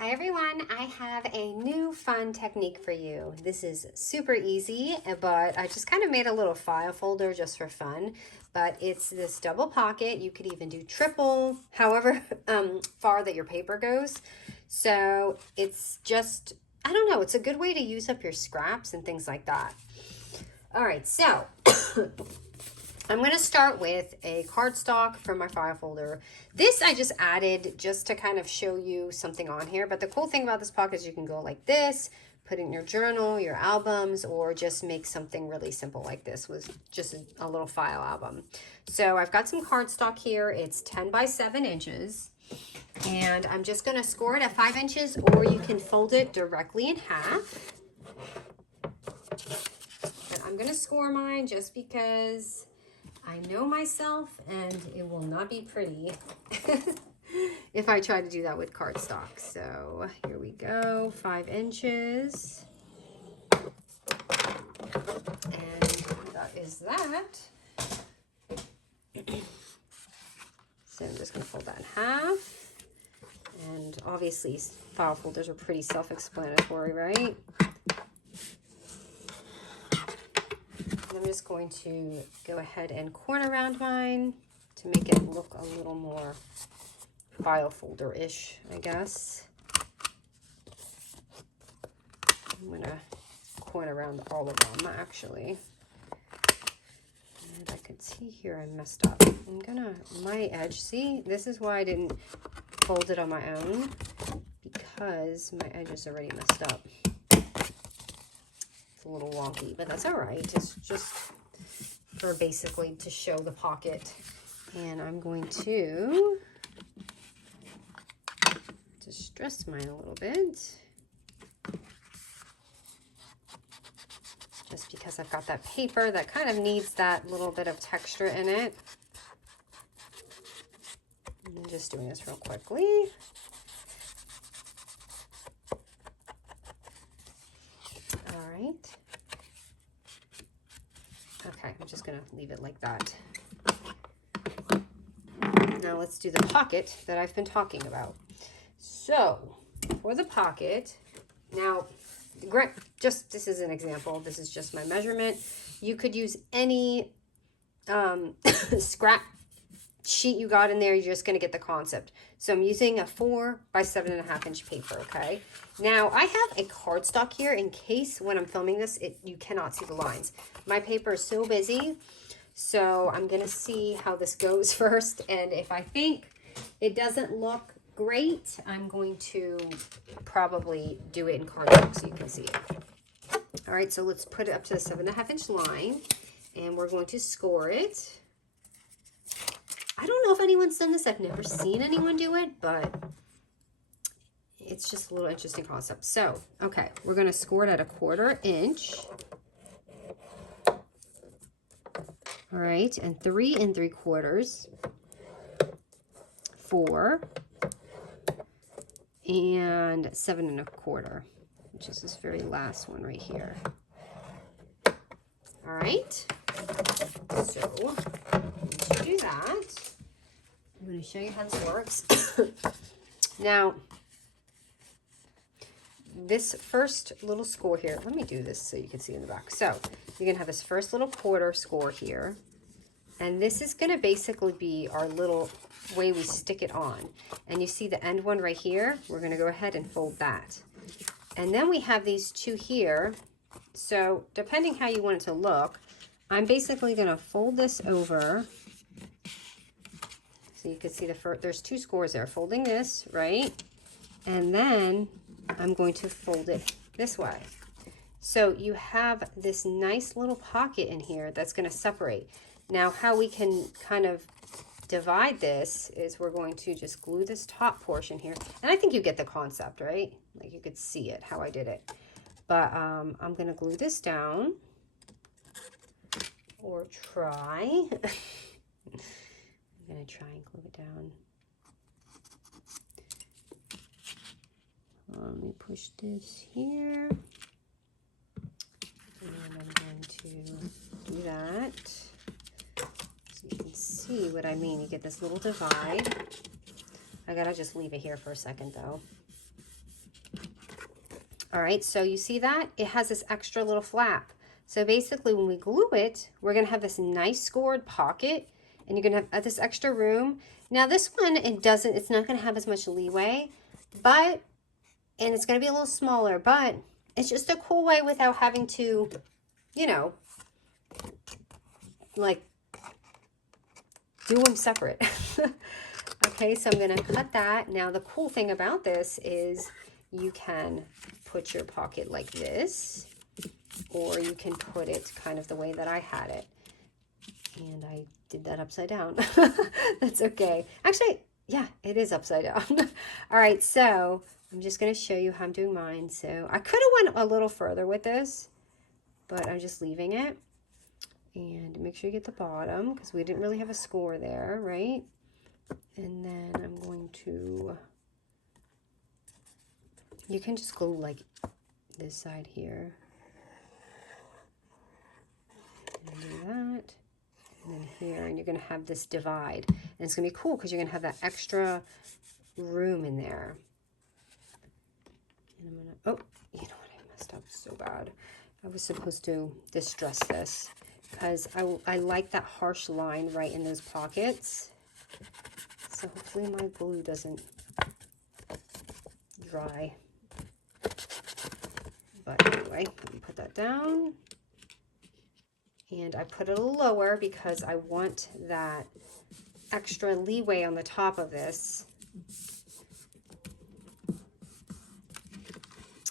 Hi everyone, I have a new fun technique for you. This is super easy, but I just kind of made a little file folder just for fun. But it's this double pocket. You could even do triple, however far that your paper goes. So it's just, I don't know, it's a good way to use up your scraps and things like that. All right, so I'm going to start with a cardstock from my file folder. This I just added just to kind of show you something on here. But the cool thing about this pocket is you can go like this, put it in your journal, your albums, or just make something really simple like this with just a little file album. So I've got some cardstock here. It's 10 by 7 inches. And I'm just going to score it at 5 inches, or you can fold it directly in half. But I'm going to score mine just because I know myself and it will not be pretty if I try to do that with cardstock. So here we go, 5 inches. And that is that. So I'm just going to fold that in half. And obviously file folders are pretty self-explanatory, right? I'm just going to go ahead and corner around mine to make it look a little more file folder-ish, I guess. I'm going to corner around all of them, actually. And I could see here I messed up. I'm going to, my edge, see, this is why I didn't fold it on my own, because my edge is already messed up. It's a little wonky, but that's all right. It's just for basically to show the pocket. And I'm going to distress mine a little bit. Just because I've got that paper that kind of needs that little bit of texture in it. I'm just doing this real quickly. Okay, I'm just going to leave it like that. Now let's do the pocket that I've been talking about. So for the pocket, now just this is an example. This is just my measurement. You could use any scrap sheet you got in there. You're just going to get the concept. So I'm using a 4 by 7.5 inch paper. Okay. Now I have a cardstock here in case when I'm filming this, you cannot see the lines. My paper is so busy. So I'm going to see how this goes first. And if I think it doesn't look great, I'm going to probably do it in cardstock so you can see it. All right. So let's put it up to the 7.5 inch line and we're going to score it. I don't know if anyone's done this. I've never seen anyone do it, but it's just a little interesting concept. So, okay, we're going to score it at 1/4 inch. All right, and 3 3/4, 4, and 7 1/4, which is this very last one right here. All right, so to do that, I'm going to show you how this works. Now, this first little score here, let me do this so you can see in the back. So you're going to have this first little 1/4 score here. And this is going to basically be our little way we stick it on. And you see the end one right here? We're going to go ahead and fold that. And then we have these two here. So depending how you want it to look, I'm basically going to fold this over. So you can see there's 2 scores there. Folding this, right? And then I'm going to fold it this way. So you have this nice little pocket in here that's going to separate. Now how we can kind of divide this is we're going to just glue this top portion here. And I think you get the concept, right? Like you could see it, how I did it. But I'm going to glue this down. Or try. I'm going to try and glue it down. Let me push this here. And I'm going to do that. So you can see what I mean. You get this little divide. I gotta just leave it here for a second though. All right, so you see that? It has this extra little flap. So basically when we glue it, we're gonna have this nice scored pocket and you're gonna have this extra room. Now this one, it's not gonna have as much leeway, and it's gonna be a little smaller, but it's just a cool way without having to, you know, like do them separate. Okay, so I'm gonna cut that. Now the cool thing about this is you can put your pocket like this, or you can put it kind of the way that I had it. And I did that upside down. That's okay. Actually, yeah, it is upside down. All right, so I'm just gonna show you how I'm doing mine. So I could have went a little further with this, but I'm just leaving it. And make sure you get the bottom because we didn't really have a score there, right? And then I'm going to, you can just glue like this side here. And do that. And then here, and you're going to have this divide. And it's going to be cool because you're going to have that extra room in there. And I'm going to, oh, you know what, I messed up so bad. I was supposed to distress this because I like that harsh line right in those pockets. So hopefully my glue doesn't dry. But anyway, let me put that down. And I put it a little lower because I want that extra leeway on the top of this.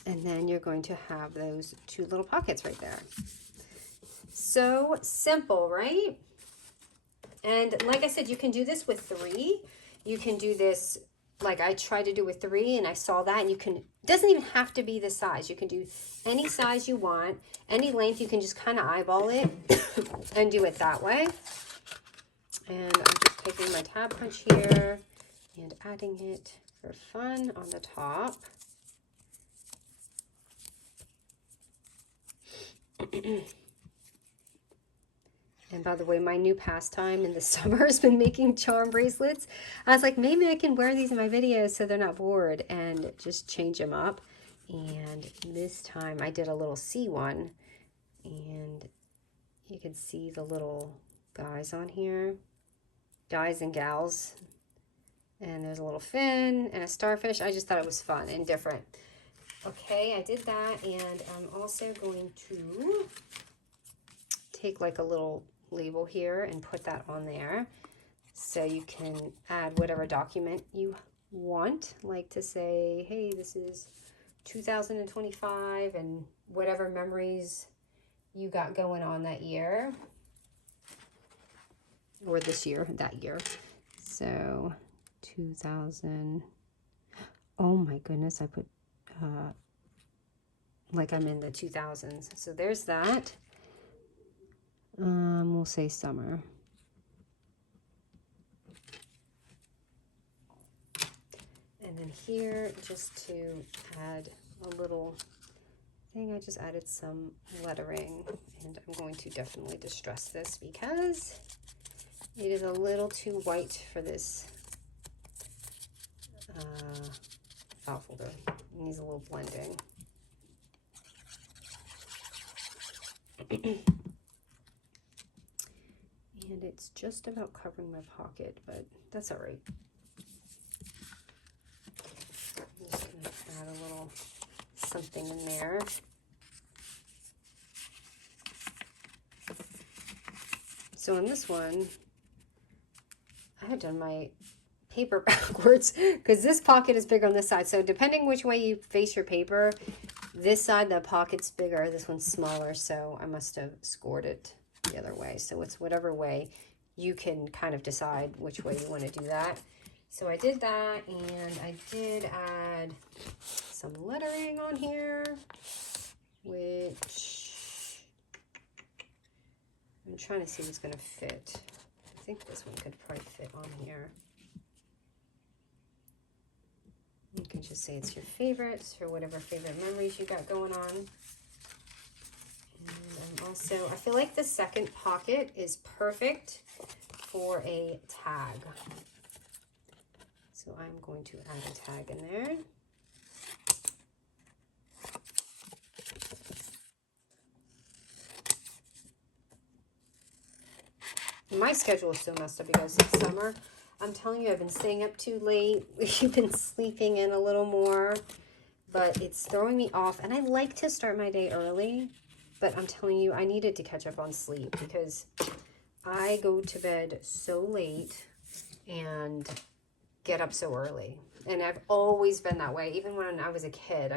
And then you're going to have those two little pockets right there. So simple, right? And like I said, you can do this with 3. You can do this like I tried to do with 3 and I saw that, and you can, it doesn't even have to be the size. You can do any size you want, any length. You can just kind of eyeball it and do it that way. And I'm just taking my tab punch here and adding it for fun on the top. And by the way, my new pastime in the summer has been making charm bracelets. I was like, maybe I can wear these in my videos so they're not bored and just change them up. And this time I did a little C one, and you can see the little guys on here, guys and gals. And there's a little fin and a starfish. I just thought it was fun and different. Okay, I did that, and I'm also going to take like a little label here and put that on there so you can add whatever document you want, like to say, hey, this is 2025 and whatever memories you got going on that year, or this year, that year. So 2000, oh my goodness, I put like I'm in the 2000s. So there's that. We'll say summer. And then here, just to add a little thing, I just added some lettering, and I'm going to definitely distress this because it is a little too white for this file folder. It needs a little blending. And it's just about covering my pocket, but that's all right. I'm just going to add a little something in there. So in this one, I had done my paper backwards because this pocket is bigger on this side. So depending which way you face your paper, this side, the pocket's bigger, this one's smaller. So I must have scored it the other way. So it's whatever way, you can kind of decide which way you want to do that. So I did that, and I did add some lettering on here, which I'm trying to see what's going to fit. I think this one could probably fit on here. You can just say it's your favorites or whatever favorite memories you got going on. And also, I feel like the second pocket is perfect for a tag. So I'm going to add a tag in there. my schedule is so messed up because it's summer. I'm telling you, I've been staying up too late. You've been sleeping in a little more, but it's throwing me off. And I like to start my day early, but I'm telling you, I needed to catch up on sleep because I go to bed so late and get up so early. And I've always been that way. Even when I was a kid,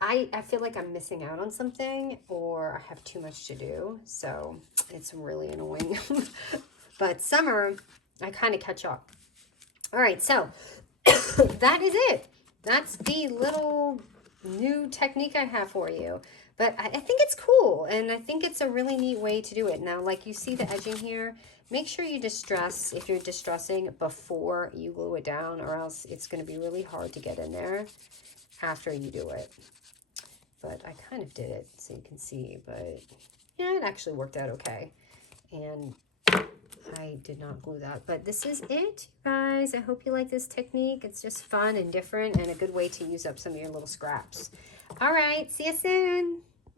I feel like I'm missing out on something or I have too much to do. So it's really annoying. But summer, I kind of catch up. All right, so that is it. That's the little new technique I have for you. But I think it's cool, and I think it's a really neat way to do it. Now, like you see the edging here, make sure you distress, if you're distressing, before you glue it down, or else it's going to be really hard to get in there after you do it. But I kind of did it so you can see, but yeah, it actually worked out okay. And I did not glue that, but this is it, guys. I hope you like this technique. It's just fun and different and a good way to use up some of your little scraps. All right, see you soon.